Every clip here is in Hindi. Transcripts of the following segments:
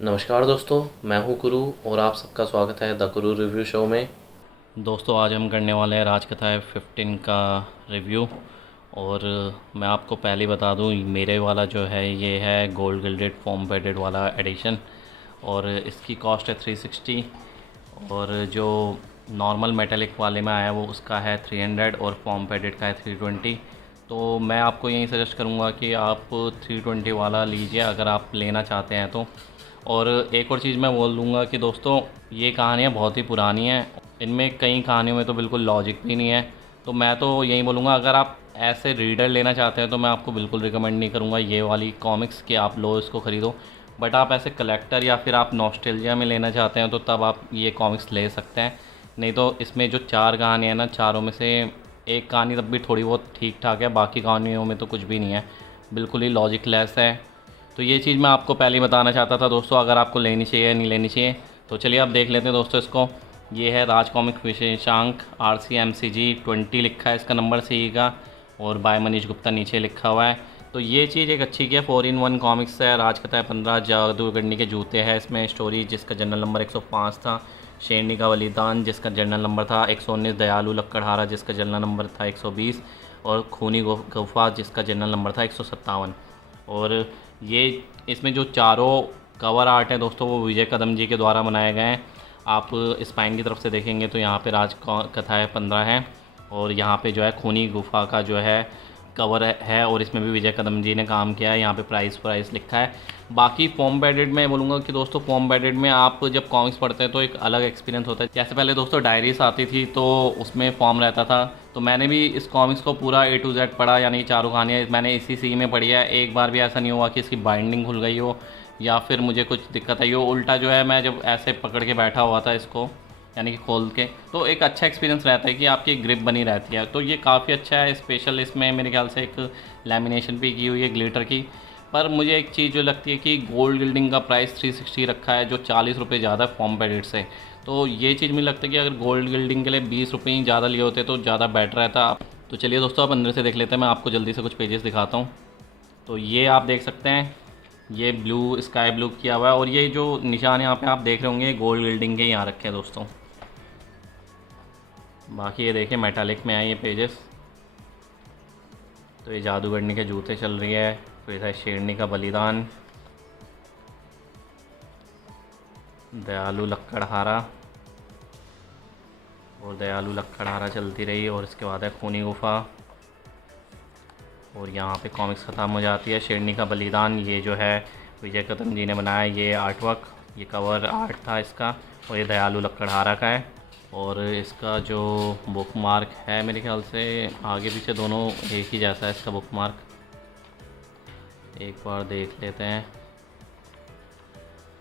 नमस्कार दोस्तों, मैं हूं गुरु और आप सबका स्वागत है द गुरु रिव्यू शो में। दोस्तों, आज हम करने वाले हैं राजकथाएँ 15 का रिव्यू। और मैं आपको पहले ही बता दूं, मेरे वाला जो है ये है गोल्ड गिल्डेड फोम बेडेड वाला एडिशन और इसकी कॉस्ट है 360। और जो नॉर्मल मेटेलिक वाले में आया वो उसका है 300 और फॉर्म पैडेड का है 320। तो मैं आपको यही सजेस्ट करूँगा कि आप 320 वाला लीजिए अगर आप लेना चाहते हैं तो। और एक और चीज़ मैं बोल दूँगा कि दोस्तों, ये कहानियाँ बहुत ही पुरानी हैं, इनमें कई कहानियों में तो बिल्कुल लॉजिक भी नहीं है। तो मैं तो यही बोलूँगा, अगर आप ऐसे रीडर लेना चाहते हैं तो मैं आपको बिल्कुल रिकमेंड नहीं करूँगा ये वाली कॉमिक्स कि आप लो इसको ख़रीदो। बट आप ऐसे कलेक्टर या फिर आप नॉस्टैल्जिया में लेना चाहते हैं तो तब आप ये कॉमिक्स ले सकते हैं। नहीं तो इसमें जो 4 कहानियाँ हैं ना, चारों में से एक कहानी तब भी थोड़ी बहुत ठीक ठाक है, बाकी कहानियों में तो कुछ भी नहीं है, बिल्कुल ही लॉजिक लेस है। तो ये चीज़ मैं आपको पहले ही बताना चाहता था दोस्तों, अगर आपको लेनी चाहिए या नहीं लेनी चाहिए। तो चलिए आप देख लेते हैं दोस्तों इसको। ये है राज कॉमिक विशेषांक RCMCG 20 लिखा है इसका नंबर CE का, और बाय मनीष गुप्ता नीचे लिखा हुआ है। तो ये चीज़ एक अच्छी की है, 4 in 1 कॉमिक्स है। राजकथा 15 जादूगरनी के जूते हैं इसमें स्टोरी, जिसका जनरल नंबर 105 था। शेरनी का बलिदान जिसका जनरल नंबर था 119। दयालु लक्कड़हारा जिसका जनरल नंबर था 120। और खूनी गुफा जिसका जनरल नंबर था 157। और ये इसमें जो चारों कवर आर्ट हैं दोस्तों वो विजय कदम जी के द्वारा बनाए गए हैं। आप स्पाइन की तरफ से देखेंगे तो यहाँ पे राज कथाएँ 15 हैं, और यहाँ पे जो है खूनी गुफा का जो है कवर है, और इसमें भी विजय कदम जी ने काम किया है। यहाँ पे प्राइस लिखा है। बाकी फॉर्म बैडेड में बोलूँगा कि दोस्तों, फॉर्म बैडेड में आप जब कॉमिक्स पढ़ते हैं तो एक अलग एक्सपीरियंस होता है। जैसे पहले दोस्तों डायरीज आती थी तो उसमें फॉर्म रहता था, तो मैंने भी इस कॉमिक्स को पूरा A to Z पढ़ा, यानी चारों कहानियाँ मैंने इसी सी में पढ़ी है। एक बार भी ऐसा नहीं हुआ कि इसकी बाइंडिंग खुल गई हो या फिर मुझे कुछ दिक्कत आई हो। उल्टा जो है, मैं जब ऐसे पकड़ के बैठा हुआ था इसको, यानी कि खोल के, तो एक अच्छा एक्सपीरियंस रहता है कि आपकी ग्रिप बनी रहती है। तो ये काफ़ी अच्छा है। स्पेशल इसमें मेरे ख्याल से एक लैमिनेशन भी की हुई है ग्लिटर की। पर मुझे एक चीज़ जो लगती है कि गोल्ड गिल्डिंग का प्राइस 360 रखा है, जो 40 रुपये ज़्यादा है फॉर्म पैडेड से। तो ये चीज़ मुझे लगता है कि अगर गोल्ड गिल्डिंग के लिए 20 रुपये ही ज़्यादा लिए होते तो ज़्यादा बेटर रहता। तो चलिए दोस्तों, आप अंदर से देख लेते हैं। मैं आपको जल्दी से कुछ पेजेस दिखाता हूँ। तो ये आप देख सकते हैं, ये ब्लू स्काई ब्लू किया हुआ है, और ये जो निशान यहाँ पे आप देख रहे होंगे गोल्ड गिल्डिंग के यहाँ रखे हैं दोस्तों। बाकी ये देखिए मेटालिक में है ये पेजेस। तो ये जादूगरनी के जूते चल रही है, फिर है शेरनी का बलिदान, दयालु लक्कड़हारा, और दयालु लक्कड़हारा चलती रही, और इसके बाद है खूनी गुफा, और यहाँ पे कॉमिक्स ख़त्म हो जाती है। शेरनी का बलिदान ये जो है विजय कदम जी ने बनाया, ये आर्टवर्क, ये कवर आर्ट था इसका, और ये दयालु लक्कड़हारा का है। और इसका जो बुक मार्क है मेरे ख्याल से आगे पीछे दोनों एक ही जैसा है इसका बुक मार्क, एक बार देख लेते हैं।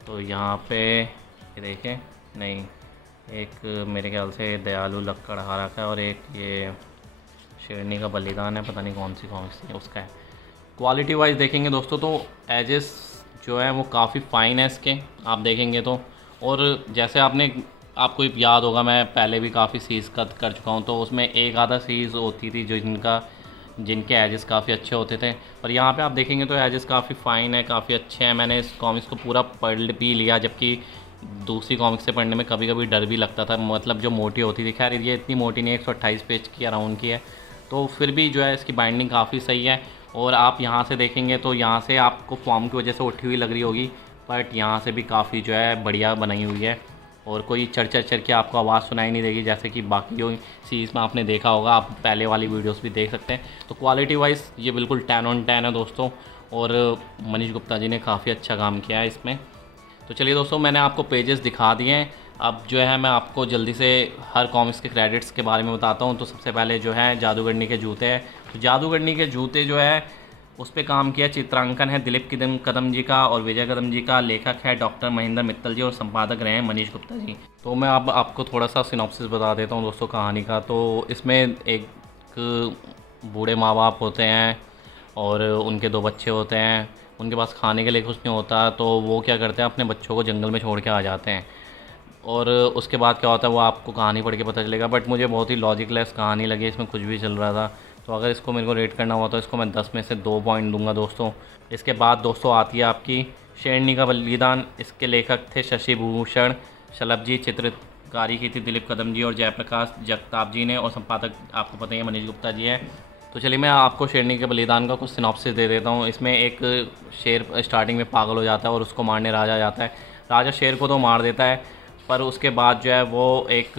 तो यहाँ पे ये देखें, नहीं, एक मेरे ख्याल से दयालु लक्कड़हारा का और एक ये शेरनी का बलिदान है, पता नहीं कौन सी कॉमिक्स है उसका है। क्वालिटी वाइज देखेंगे दोस्तों तो एजेस जो है वो काफ़ी फ़ाइन है इसके, आप देखेंगे तो। और जैसे आपको याद होगा, मैं पहले भी काफ़ी सीरीज़ कर चुका हूँ, तो उसमें एक आधा सीरीज़ होती थी जो जिनके एजेस काफ़ी अच्छे होते थे। पर यहाँ पे आप देखेंगे तो एजेस काफ़ी फ़ाइन है, काफ़ी अच्छे हैं। मैंने इस कॉमिक्स को पूरा पढ़ भी लिया, जबकि दूसरी कॉमिक्स से पढ़ने में कभी कभी डर भी लगता था, मतलब जो मोटी होती थी। खैर ये इतनी मोटी नहीं है, 128 पेज की अराउंड की है, तो फिर भी जो है इसकी बाइंडिंग काफ़ी सही है। और आप यहाँ से देखेंगे तो यहाँ से आपको फॉर्म की वजह से उठी हुई लग रही होगी, बट यहाँ से भी काफ़ी जो है बढ़िया बनाई हुई है, और कोई चर की आपको आवाज़ सुनाई नहीं देगी, जैसे कि बाकी जो सीरीज़ में आपने देखा होगा। आप पहले वाली वीडियोस भी देख सकते हैं। तो क्वालिटी वाइज ये बिल्कुल 10 on 10 है दोस्तों, और मनीष गुप्ता जी ने काफ़ी अच्छा काम किया है इसमें। तो चलिए दोस्तों, मैंने आपको पेजेस दिखा दिए हैं। अब जो है मैं आपको जल्दी से हर कॉमिक्स के क्रेडिट्स के बारे में बताता हूँ। तो सबसे पहले जो है जादूगरनी के जूते हैं। तो जादूगरनी के जूते जो है उस पर काम किया, चित्रांकन है दिलीप कदम जी का और विजय कदम जी का, लेखक है डॉक्टर महेंद्र मित्तल जी, और संपादक रहे हैं मनीष गुप्ता जी। तो मैं अब आपको थोड़ा सा सिनॉप्सिस बता देता हूँ दोस्तों कहानी का। तो इसमें एक बूढ़े माँ बाप होते हैं और उनके 2 बच्चे होते हैं। उनके पास खाने के लिए कुछ नहीं होता, तो वो क्या करते हैं, अपने बच्चों को जंगल में छोड़ के आ जाते हैं। और उसके बाद क्या होता है वो आपको कहानी पढ़ के पता चलेगा, बट मुझे बहुत ही लॉजिकलेस कहानी लगी, इसमें कुछ भी चल रहा था। तो अगर इसको मेरे को रेट करना हुआ तो इसको मैं 10 में से 2 पॉइंट दूंगा दोस्तों। इसके बाद दोस्तों आती है आपकी शेरनी का बलिदान, इसके लेखक थे शशि भूषण शलभ जी, चित्रकारी की थी दिलीप कदम जी और जयप्रकाश जगताप जी ने, और संपादक आपको पता ही है मनीष गुप्ता जी है। तो चलिए मैं आपको शेरनी के बलिदान का कुछ सिनॉप्सिस दे देता हूँ। इसमें एक शेर स्टार्टिंग में पागल हो जाता है और उसको मारने राजा जाता है। राजा शेर को तो मार देता है, पर उसके बाद जो है वो एक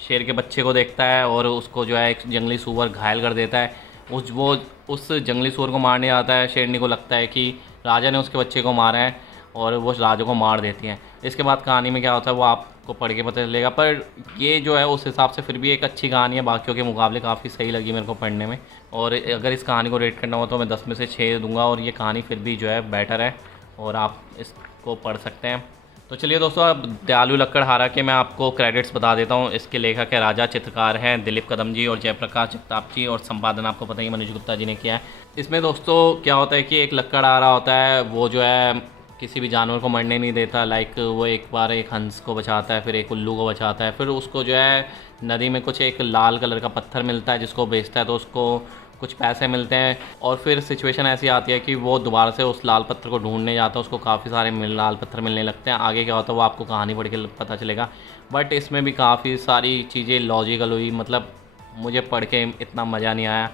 शेर के बच्चे को देखता है और उसको जो है एक जंगली सूअर घायल कर देता है। उस जंगली सूअर को मारने आता है। शेरनी को लगता है कि राजा ने उसके बच्चे को मारा है और वो राजा को मार देती हैं। इसके बाद कहानी में क्या होता है वो आपको पढ़ के पता चलेगा, पर ये जो है उस हिसाब से फिर भी एक अच्छी कहानी है, बाकियों के मुकाबले काफ़ी सही लगी मेरे को पढ़ने में। और अगर इस कहानी को रेट करना हो तो मैं 10 में से 6 दूंगा, और ये कहानी फिर भी जो है बेटर है और आप इसको पढ़ सकते हैं। तो चलिए दोस्तों, अब दयालु लक्कड़हारा के मैं आपको क्रेडिट्स बता देता हूँ। इसके लेखक है राजा, चित्रकार हैं दिलीप कदम जी और जयप्रकाश जगताप जी, और संपादन आपको पता ही मनीष गुप्ता जी ने किया है। इसमें दोस्तों क्या होता है कि एक लक्कड़हारा होता है, वो जो है किसी भी जानवर को मरने नहीं देता। लाइक वो एक बार एक हंस को बचाता है, फिर एक उल्लू को बचाता है, फिर उसको जो है नदी में कुछ एक लाल कलर का पत्थर मिलता है जिसको बेचता है तो उसको कुछ पैसे मिलते हैं। और फिर सिचुएशन ऐसी आती है कि वो दोबारा से उस लाल पत्थर को ढूंढने जाता है, उसको काफ़ी सारे लाल पत्थर मिलने लगते हैं। आगे क्या होता है वो आपको कहानी पढ़ के पता चलेगा, बट इसमें भी काफ़ी सारी चीज़ें लॉजिकल हुई, मतलब मुझे पढ़ के इतना मज़ा नहीं आया।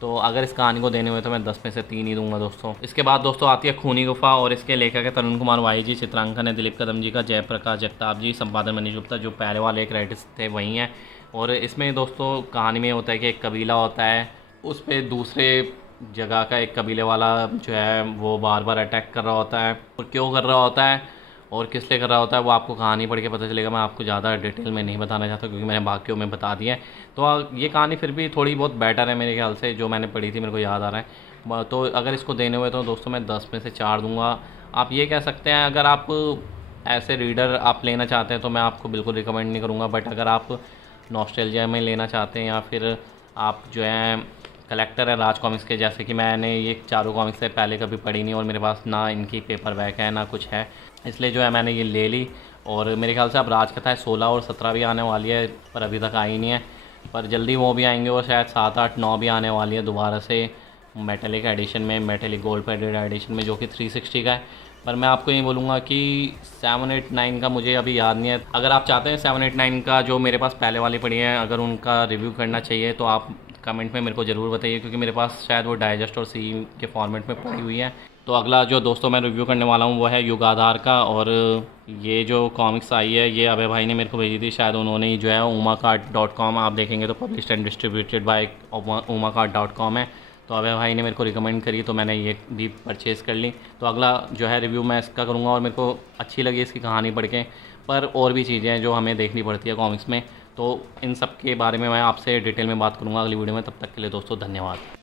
तो अगर इस कहानी को देने हुए तो मैं 10 में से 3 ही दूंगा दोस्तों। इसके बाद दोस्तों आती है खूनी गुफा, और इसके लेखक है तरुण कुमार वाई जी, चित्रांकन है दिलीप कदम जी का, जयप्रकाश जगताप जी, संपादन मनीष गुप्ता। जो पहले वाले क्रेडिट्स थे वही हैं। और इसमें दोस्तों कहानी में होता है कि एक कबीला होता है, उस पर दूसरे जगह का एक कबीले वाला जो है वो बार बार अटैक कर रहा होता है, और क्यों कर रहा होता है और किस लिए कर रहा होता है वो आपको कहानी पढ़ के पता चलेगा। मैं आपको ज़्यादा डिटेल में नहीं बताना चाहता क्योंकि मैंने बाकियों में बता दिया है। तो ये कहानी फिर भी थोड़ी बहुत बेटर है मेरे ख्याल से, जो मैंने पढ़ी थी मेरे को याद आ रहा है। तो अगर इसको देने हुए तो दोस्तों मैं 10 में से 4 दूंगा। आप ये कह सकते हैं अगर आप ऐसे रीडर आप लेना चाहते हैं तो मैं आपको बिल्कुल रिकमेंड नहीं करूँगा, बट अगर आप नॉस्टैल्जिया में लेना चाहते हैं या फिर आप जो है कलेक्टर है राज कॉमिक्स के, जैसे कि मैंने ये चारों कॉमिक्स से पहले कभी पढ़ी नहीं और मेरे पास ना इनकी पेपर बैक है ना कुछ है, इसलिए जो है मैंने ये ले ली। और मेरे ख्याल से अब राजकथा है 16 और 17 भी आने वाली है, पर अभी तक आई नहीं है, पर जल्दी वो भी आएंगे। और शायद 7, 8, 9 भी आने वाली है दोबारा से मेटेलिक एडिशन में, मेटेलिक गोल्ड पैडेड एडिशन में, जो कि 360 का है। पर मैं आपको ये बोलूँगा कि 7, 8, 9 का मुझे अभी याद नहीं है। अगर आप चाहते हैं 7, 8, 9 का जो मेरे पास पहले वाली पड़ी है अगर उनका रिव्यू करना चाहिए तो आप कमेंट में मेरे को ज़रूर बताइए, क्योंकि मेरे पास शायद वो डाइजेस्ट और सी के फॉर्मेट में पड़ी हुई है। तो अगला जो दोस्तों मैं रिव्यू करने वाला हूँ वो है युगाधार का, और ये जो कॉमिक्स आई है ये अभय भाई ने मेरे को भेजी थी, शायद उन्होंने ही जो है umacards.com आप देखेंगे तो published and distributed by umacards.com है। तो अभय भाई ने मेरे को रिकमेंड करी तो मैंने ये भी परचेज़ कर ली। तो अगला जो है रिव्यू मैं इसका करूँगा, और मेरे को अच्छी लगी इसकी कहानी पढ़ के, पर और भी चीज़ें हैं जो हमें देखनी पड़ती है कॉमिक्स में, तो इन सब के बारे में मैं आपसे डिटेल में बात करूँगा अगली वीडियो में। तब तक के लिए दोस्तों धन्यवाद।